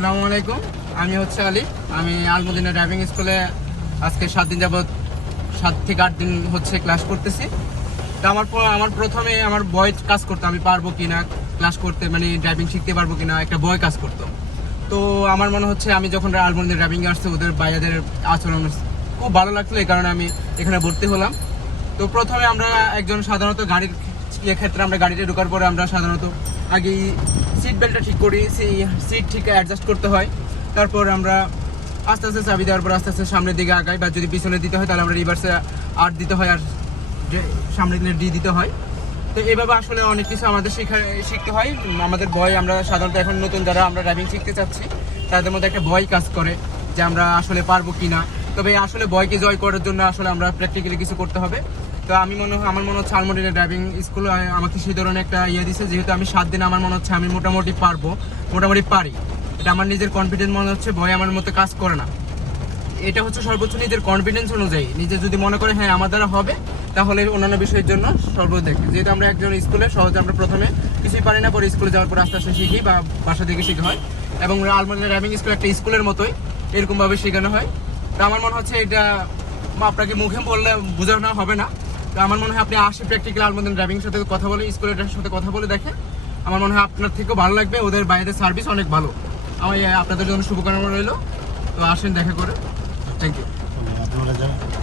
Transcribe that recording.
আসসালামু আলাইকুম। আমি হচ্ছে আলী। আমি আলমদিনা ড্রাইভিং স্কুলে আজকে সাত দিন যাবৎ, সাত থেকে আট দিন হচ্ছে ক্লাস করতেছি। তো আমার আমার প্রথমে আমার বয় কাজ করতো, আমি পারব কি না ক্লাস করতে মানে ড্রাইভিং শিখতে পারব কি না একটা বয় কাজ করতো। তো আমার মনে হচ্ছে আমি যখন আলমদিনা ড্রাইভিং আসছে, ওদের বাইরেদের আচরণ খুব ভালো লাগল এই কারণে আমি এখানে ভর্তি হলাম। তো প্রথমে আমরা একজন সাধারণত গাড়ির ক্ষেত্রে আমরা গাড়িতে ঢোকার পরে আমরা সাধারণত আগে সিট বেল্টটা ঠিক করি সিট ঠিক অ্যাডজাস্ট করতে হয়। তারপর আমরা আস্তে আস্তে চাবি দেওয়ার পর আস্তে আস্তে সামনের দিকে আগাই, বা যদি পিছনে দিতে হয় তাহলে আমরা রিভার্সে আট দিতে হয় আর সামনে দিলে ডি দিতে হয়। তো এইভাবে আসলে অনেক কিছু আমাদের শেখা, শিখতে হয়। আমাদের ভয়, আমরা সাধারণত এখন নতুন যারা আমরা ড্রাইভিং শিখতে চাচ্ছি, তাদের মধ্যে একটা ভয় কাজ করে যে আমরা আসলে পারব কি না তবে আসলে ভয়কে জয় করার জন্য আসলে আমরা প্র্যাকটিক্যালি কিছু করতে হবে। তো আমি মনে হয় আমার মনে হচ্ছে আলমোডিনা ড্রাইভিং স্কুল আমাকে সেই ধরনের একটা ইয়ে দিছে, যেহেতু আমি সাত দিন আমার মনে হচ্ছে আমি মোটামুটি পারব, মোটামুটি পারি। এটা আমার নিজের কনফিডেন্স মনে হচ্ছে, ভয় আমার মতো কাজ করে না। এটা হচ্ছে সর্বোচ্চ নিজের কনফিডেন্স অনুযায়ী। নিজে যদি মনে করে হ্যাঁ আমার দ্বারা হবে, তাহলে অন্যান্য বিষয়ের জন্য সর্বদেখ যেহেতু আমরা একজন স্কুলে সহজে আমরা প্রথমে কিছুই পারি না, পরে স্কুলে যাওয়ার পর আস্তে আস্তে শিখি বা বাসা থেকে শিখা হয়। এবং আলমদিনা ড্রাইভিং স্কুল একটা স্কুলের মতোই, এরকমভাবে শেখানো হয়। তো আমার মনে হচ্ছে এটা আপনাকে মুখে বললে বোঝানো হবে না। তো আমার মনে হয় আপনি আসে প্র্যাকটিক্যাল মধ্যে ড্রাইভিং সাথে কথা বলে স্কুলের সাথে কথা বলে দেখেন। আমার মনে হয় আপনার থেকেও ভালো লাগবে, ওদের বাইরের সার্ভিস অনেক ভালো। আমার আপনাদের জন্য শুভকামনা রইল। তো আসেন দেখা করে। Thank you.